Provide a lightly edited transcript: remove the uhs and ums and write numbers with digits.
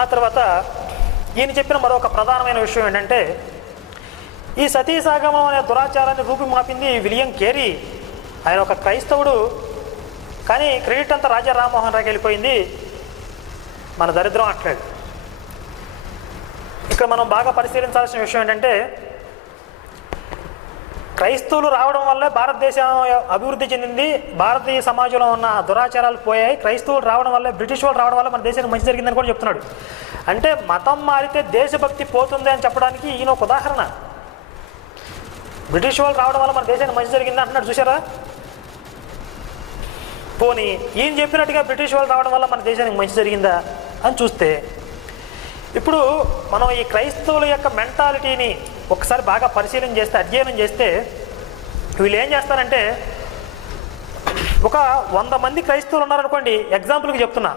ఆ తర్వాత ఈయన చెప్పిన మరొక ప్రధానమైన విషయం ఏంటంటే, ఈ సతీసాగమం అనే దురాచారాన్ని రూపుమాపింది విలియం కేరీ. ఆయన ఒక క్రైస్తవుడు, కానీ క్రెడిట్ అంతా రాజా రామ్మోహన్ రావుకి వెళ్ళిపోయింది. మన దరిద్రం అట్లేదు. ఇక్కడ మనం బాగా పరిశీలించాల్సిన విషయం ఏంటంటే, క్రైస్తవులు రావడం వల్లే భారతదేశం అభివృద్ధి చెందింది, భారతీయ సమాజంలో ఉన్న దురాచారాలు పోయాయి, క్రైస్తవులు రావడం వల్ల, బ్రిటిష్ వాళ్ళు రావడం వల్ల మన దేశానికి మంచి జరిగిందని కూడా చెప్తున్నాడు. అంటే మతం మారితే దేశభక్తి పోతుంది అని చెప్పడానికి ఈయన ఒక ఉదాహరణ. బ్రిటిష్ వాళ్ళు రావడం వల్ల మన దేశానికి మంచి జరిగింది అంటున్నాడు, చూసారా? పోనీ ఈయన చెప్పినట్టుగా బ్రిటిష్ వాళ్ళు రావడం వల్ల మన దేశానికి మంచి జరిగిందా అని చూస్తే, ఇప్పుడు మనం ఈ క్రైస్తవుల యొక్క మెంటాలిటీని ఒకసారి బాగా పరిశీలన చేస్తే, అధ్యయనం చేస్తే, వీళ్ళు ఏం చేస్తారంటే, ఒక 100 మంది క్రైస్తవులు ఉన్నారనుకోండి, ఎగ్జాంపుల్కి చెప్తున్నా,